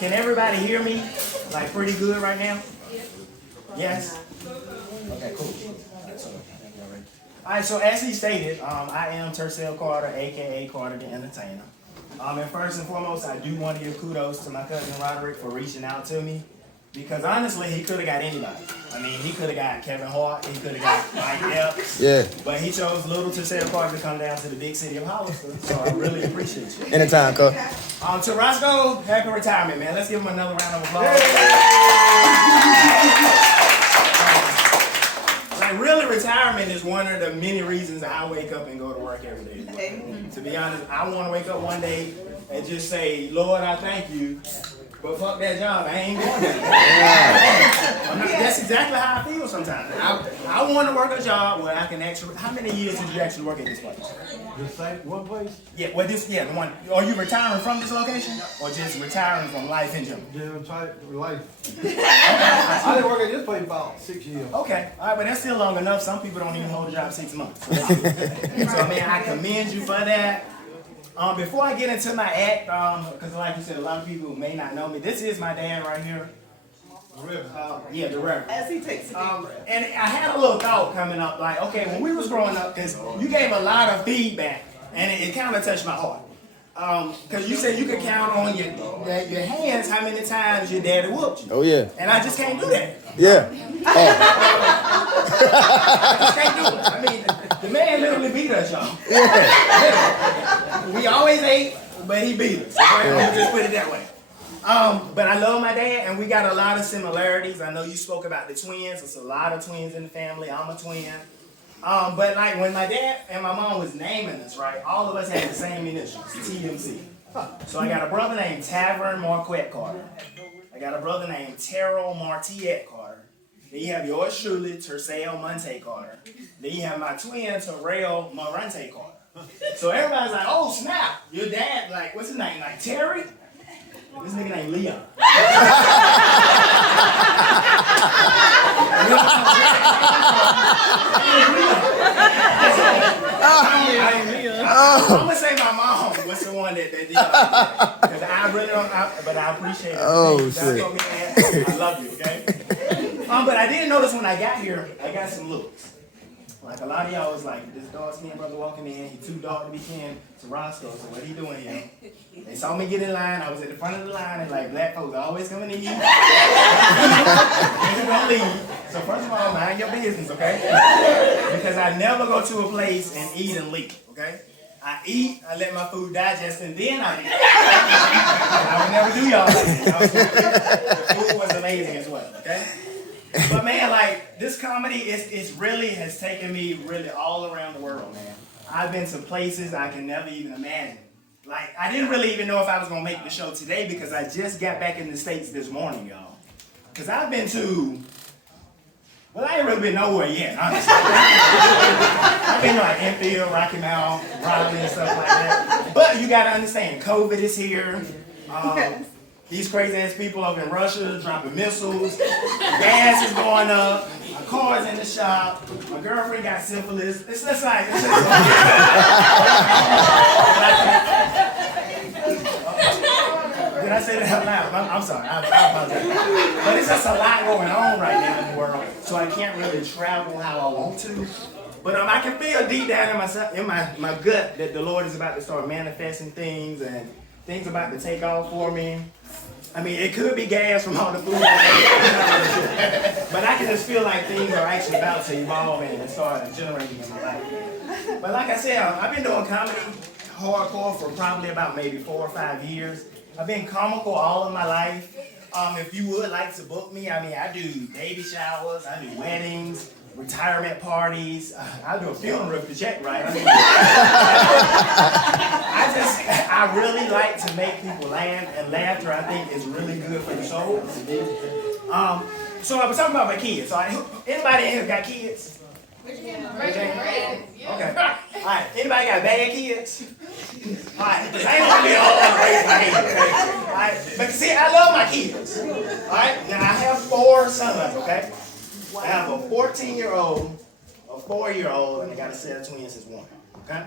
Can everybody hear me? Like pretty good right now? Yes? Okay, cool. Alright, so as he stated, I am Tercel Carter, aka Carter the Entertainer. And first and foremost, I do want to give kudos to my cousin Roderick for reaching out to me. Because honestly, he could have got anybody. I mean, he could have got Kevin Hart, he could have got Mike Epps. Yeah. But he chose little Tercel Carter to come down to the big city of Hollister. So I really appreciate you. Anytime, cuz. To Roscoe, happy retirement, man. Let's give him another round of applause. Like, really, retirement is one of the many reasons I wake up and go to work every day. To be honest, I want to wake up one day and just say, Lord, I thank you. But fuck that job, I ain't going there. That's exactly how I feel sometimes. I want to work a job where I can actually. How many years did you actually work at this place? The same one place? Yeah, well, the one. Are you retiring from this location, or just retiring from life in general? Yeah, retired life. I didn't work at this place about 6 years. Okay, all right, but that's still long enough. Some people don't even hold a job 6 months. So, man, I commend you for that. Before I get into my act, because like you said, a lot of people may not know me. This is my dad right here. Yeah, the Reverend. As he takes a deep breath. And I had a little thought coming up, like, okay, when we was growing up, because you gave a lot of feedback, and it kind of touched my heart. Because you said you could count on your hands how many times your daddy whooped you. Oh, yeah. And I just can't do that. Yeah. I just can't do it. I mean, the man literally beat us, y'all. Yeah. We always ate, but he beat us. Okay? I'm just put it that way. But I love my dad, and we got a lot of similarities. I know you spoke about the twins. There's a lot of twins in the family. I'm a twin. But like when my dad and my mom was naming us, right, all of us had the same initials, TMC. So I got a brother named Tavern Marquette Carter. I got a brother named Terrell Martiette Carter. Then you have yours truly, Tercel Monte Carter. Then you have my twin, Terrell Marante Carter. So everybody's like, oh snap, your dad, like, what's his name, like Terry? This nigga named Leon. I'm gonna say my mom was the one that did that. Because I really don't, but I appreciate it. Oh, shit. I love you, okay? But I did notice when I got here, I got some looks. Like a lot of y'all was like, this dark-skinned brother walking in, he too dark to be kin to Roscoe, so what he doing here? They saw me get in line, I was at the front of the line, and like, black folks always coming to you. And you gonna leave. So first of all, mind your business, okay? Because I never go to a place and eat and leave, okay? I eat, I let my food digest, and then I eat. I would never do y'all like that. The food was amazing as well, okay? But man, like, this comedy is really has taken me really all around the world, man. I've been to places I can never even imagine. Like, I didn't really even know if I was gonna make the show today because I just got back in the States this morning, y'all. Because I've been to, well, I ain't really been nowhere yet, honestly. I've been to like Enfield, Rocky Mount, Raleigh, and stuff like that. But you gotta understand, COVID is here. These crazy ass people up in Russia dropping missiles. Gas is going up. My car's in the shop. My girlfriend got syphilis. It's just like. Did I say that out loud? I'm sorry. I apologize. But it's just a lot going on right now in the world, so I can't really travel how I want to. But I can feel deep down in myself, in my gut, that the Lord is about to start manifesting things and things about to take off for me. I mean, it could be gas from all the food, but I can just feel like things are actually about to evolve and start generating in my life. But like I said, I've been doing comedy hardcore for probably about maybe 4 or 5 years. I've been comical all of my life. If you would like to book me, I mean, I do baby showers, I do weddings, retirement parties. I do a funeral if the check right. I mean, I really like to make people laugh, and laughter I think is really good for the soul. So I was talking about my kids. So anybody in here got kids? Okay. All right. Anybody got bad kids? All right. Because I ain't gonna be all raised my hand. Okay? All right. But see, I love my kids. All right. Now I have 4 sons. Okay. I have a 14-year-old, a 4-year-old, and I got a set of twins as one. Okay?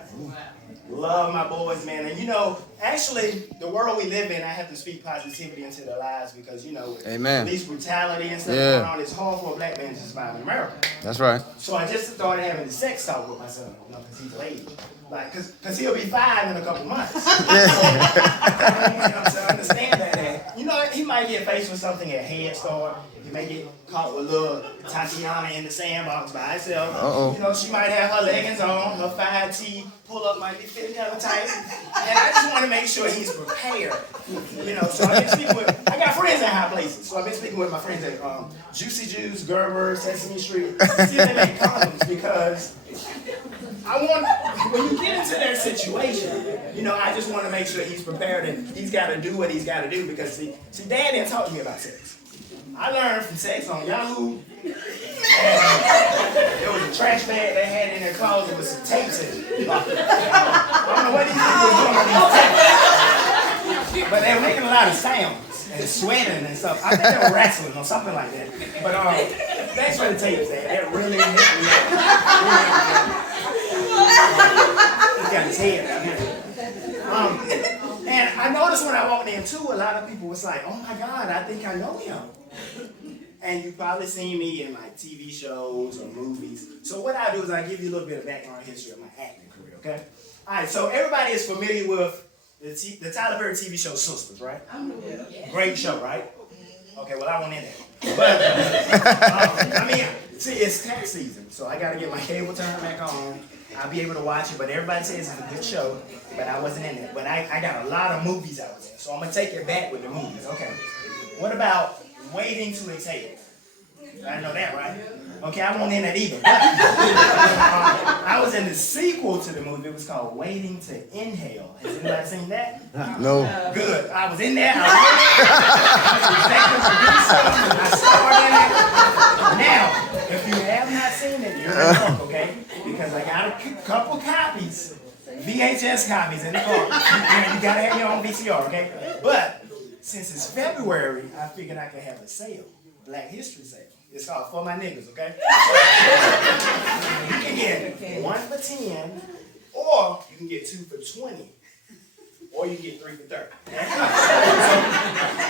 Love my boys, man. And you know, actually, the world we live in, I have to speak positivity into their lives because, you know, Amen. police brutality and stuff going on, it's hard for a black man to survive in America. That's right. So I just started having the sex talk with my son, you know, because he's a lady. Like, cause he'll be 5 in a couple months. So I understand that. You know, he might get faced with something at Head Start. He may get caught with little Tatiana in the sandbox by herself. Uh-oh. You know, she might have her leggings on, her 5T pull-up might be fitting kind of tight. And I just want to make sure he's prepared. You know, so I've been speaking with, I got friends in high places. So I've been speaking with my friends at Juicy Juice, Gerber, Sesame Street. See if they make condoms because I want, when you get into their situation, you know, I just want to make sure he's prepared and he's got to do what he's got to do because, see, Dad didn't talk to me about sex. I learned from sex on Yahoo. And there was a trash bag they had in their closet with some tapes in it. I don't know what these people were doing with these tapes. But they were making a lot of sounds and sweating and stuff. I think they were wrestling or something like that. But thanks for the tapes, Dad. That really hit me up. He's got his head down here. And I noticed when I walked in too, a lot of people was like, oh my God, I think I know him. And you've probably seen me in like TV shows or movies. So what I do is I give you a little bit of background history of my acting career, okay? All right, so everybody is familiar with the Tyler Perry TV show Sisters, right? Great show, right? Okay, well I won't end that. But, I mean, see, it's tax season, so I gotta get my cable turned back on. I'll be able to watch it, but everybody says it's a good show, but I wasn't in it. But I got a lot of movies I was in, so I'm gonna take it back with the movies. Okay. What about Waiting to Exhale? I know that, right? Okay, I won't in that either. But, I was in the sequel to the movie. It was called Waiting to Inhale. Has anybody seen that? No. Good. I was in there. I was executive producer. I starred in it. Now, if you have not seen it, you're in luck, okay? Because I got a couple copies, VHS copies in the car. You gotta have your own VCR, okay? But since it's February, I figured I could have a sale, Black History sale. It's called For My Niggas, okay? You can get 1 for 10, or you can get 2 for 20, or you can get 3 for 30. Okay?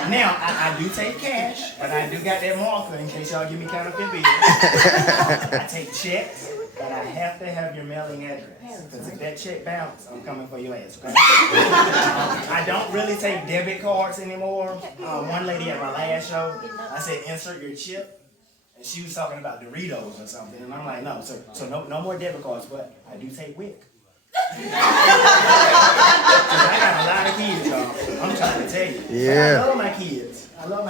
Now, I do take cash, but I do got that marker in case y'all give me counterfeit bills. I take checks. But I have to have your mailing address, because if that check bounces, I'm coming for your ass, okay? I don't really take debit cards anymore. One lady at my last show, I said, insert your chip, and she was talking about Doritos or something, and I'm like, no, so no more debit cards, but I do take WIC. Because I got a lot of kids, y'all. I'm trying to tell you. Yeah. But I love my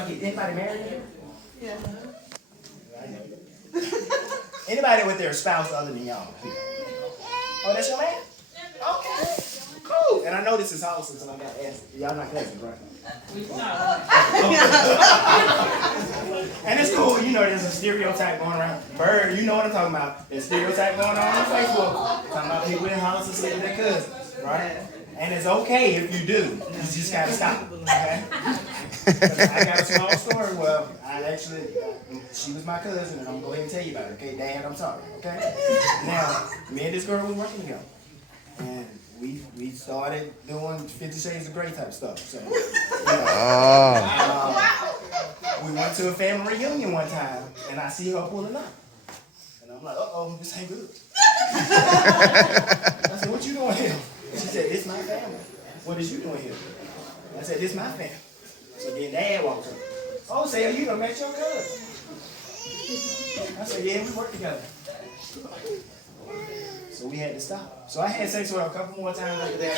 kids. Anybody married here? Yeah. I know. Anybody with their spouse other than y'all? Oh, that's your man? Okay. Cool. And I know this is Hollister, and I got asked. Y'all not cousins, right? And it's cool, you know, there's a stereotype going around. Bird, you know what I'm talking about. There's a stereotype going on Facebook. Talking about people in Hollister sleeping with their cousins, right? And it's okay if you do. You just gotta stop, okay? I got a small story. Well, I actually, she was my cousin, and I'm gonna go ahead and tell you about it. Okay, Dad, I'm sorry. Okay. Now, me and this girl was working together, and we started doing 50 Shades of Grey type stuff. So, you know, we went to a family reunion one time, and I see her pulling up, and I'm like, this ain't good. I said, what you doing here? She said, this my family. What is you doing here? I said, this my family. So then Dad walked up. Oh, say, you done met your cousin. I said, yeah, we work together. So we had to stop. So I had sex with her a couple more times after that.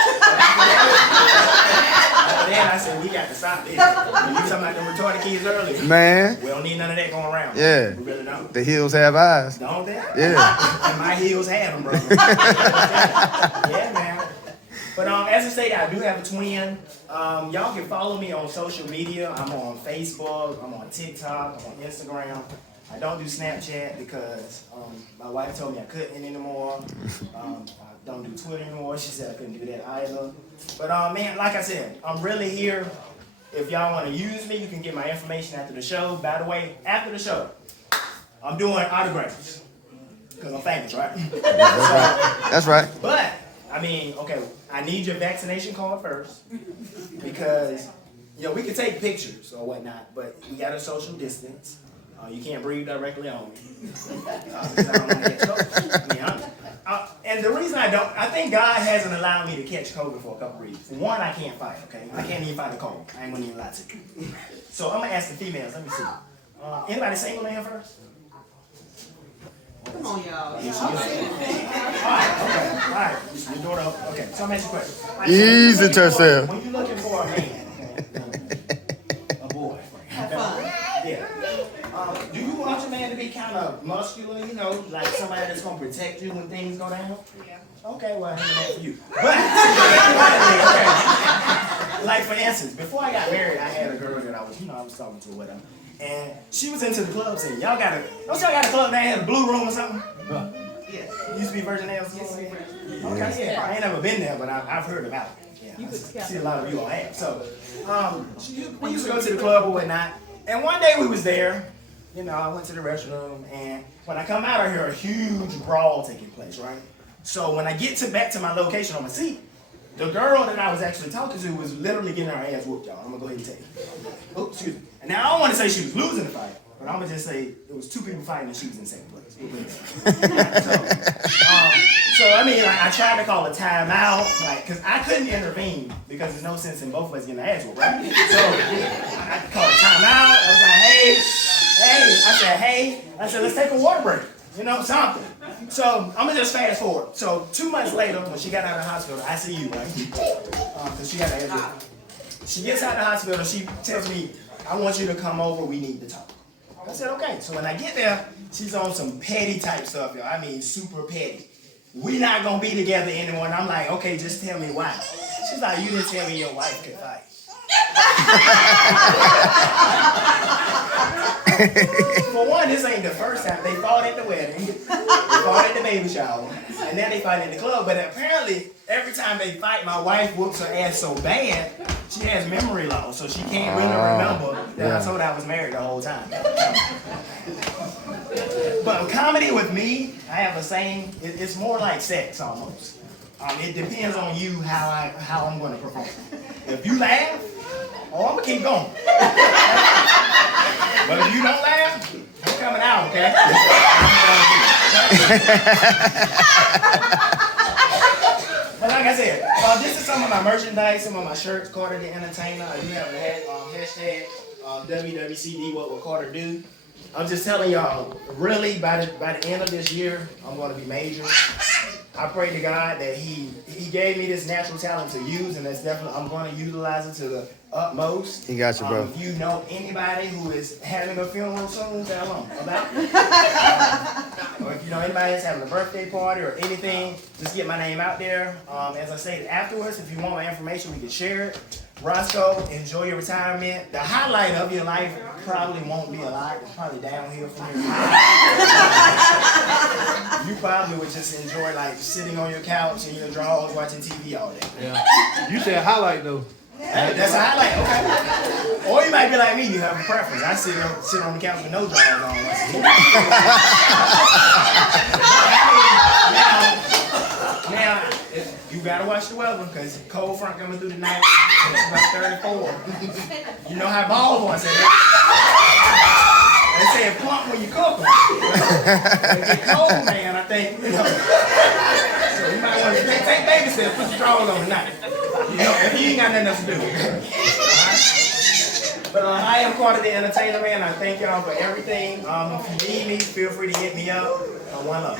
After that, I said, we got to stop this. You talking about them retarded kids earlier. Man. We don't need none of that going around. Yeah. We really don't. The heels have eyes. Don't they? Yeah. And my heels have them, bro. Yeah, man. But as I say, I do have a twin. Y'all can follow me on social media. I'm on Facebook, I'm on TikTok, I'm on Instagram. I don't do Snapchat because my wife told me I couldn't anymore. I don't do Twitter anymore. She said I couldn't do that either. But man, like I said, I'm really here. If y'all want to use me, you can get my information after the show. By the way, after the show, I'm doing autographs. Because I'm famous, right? That's right. But I mean, okay, I need your vaccination card first because, we can take pictures or whatnot, but we got to social distance. You can't breathe directly on me. Because I don't want to catch COVID. And the reason I think God hasn't allowed me to catch COVID for a couple reasons. One, I can't fight, okay? I can't even fight a cold. I ain't gonna even lie to you. So I'm gonna ask the females, let me see. Anybody single in here first? Come on, y'all. Yes, she is. All right. Your daughter, okay. So I'm asking you a question. Ease it yourself. When you're looking for a man, a boy, Have fun. yeah. Do you want your man to be kind of muscular, like somebody that's going to protect you when things go down? Yeah. Okay, well, I ain't that for you. But, okay. Like for instance, before I got married, I had a girl that I was talking to, whatever. And she was into the club scene. Don't y'all got a club that had a blue room or something? Yes. Used to be Virgin Ales? Yes, Okay, yeah. I ain't never been there, but I've heard about it. Yeah, You I could see a lot of you all have. So, we used to go to the club or whatnot. And one day we was there. I went to the restroom, and when I come out, I hear a huge brawl taking place, right? So when I get back to my location on my seat, the girl that I was actually talking to was literally getting her ass whooped, y'all. I'm gonna go ahead and tell you. Oops, excuse me. And now I don't want to say she was losing the fight, but I'm gonna just say it was two people fighting and she was in second place. So I mean, like, I tried to call a timeout, cause I couldn't intervene because there's no sense in both of us getting our ass whooped, right? So I called a timeout. I was like, hey. I said, let's take a water break. Something. So I'm gonna just fast forward. So 2 months later, when she got out of the hospital, I see you, right? Cause she got her ass whooped. She gets out of the hospital. She tells me, I want you to come over. We need to talk. I said, okay. So when I get there, she's on some petty type stuff, y'all. I mean, super petty. We not gonna be together anymore. And I'm like, okay, just tell me why. She's like, you didn't tell me your wife could fight. For one, this ain't the first time. They fought at the wedding, they fought at the baby shower, and then they fight in the club. But apparently, every time they fight, my wife whoops her ass so bad, she has memory loss, so she can't really remember that I told her I was married the whole time. But comedy with me, I have a saying, it's more like sex almost. It depends on you how I'm going to perform. If you laugh, I'm going to keep going. But if you don't laugh, I'm coming out, okay? But like I said, this is some of my merchandise, some of my shirts, Carter the Entertainer. I do have a hashtag WWCD, what will Carter do? I'm just telling y'all, really, by the end of this year, I'm going to be major. I pray to God that He gave me this natural talent to use, and that's definitely, I'm going to utilize it to the utmost. He got you, bro. If you know anybody who is having a funeral soon, tell them about it. Or if you know anybody that's having a birthday party or anything, just get my name out there. As I said afterwards, if you want my information, we can share it. Roscoe, enjoy your retirement. The highlight of your life probably won't be a lot. It's probably downhill from here. You probably would just enjoy sitting on your couch in your drawers watching TV all day. Yeah. You said highlight though. That's a highlight, okay. Or you might be like me, you have a preference. I sit on the couch with no drawers on. Now, you gotta watch the weather because cold front coming through the night. It's about 34. You know how ball boys say that. They say it plump when you cook them. When it get cold, man, I think, So you might want to take baby steps, put your drawers on tonight. If you ain't got nothing else to do. But I am Carter the Entertainer, man. I thank y'all for everything. If you need me, feel free to hit me up. One love.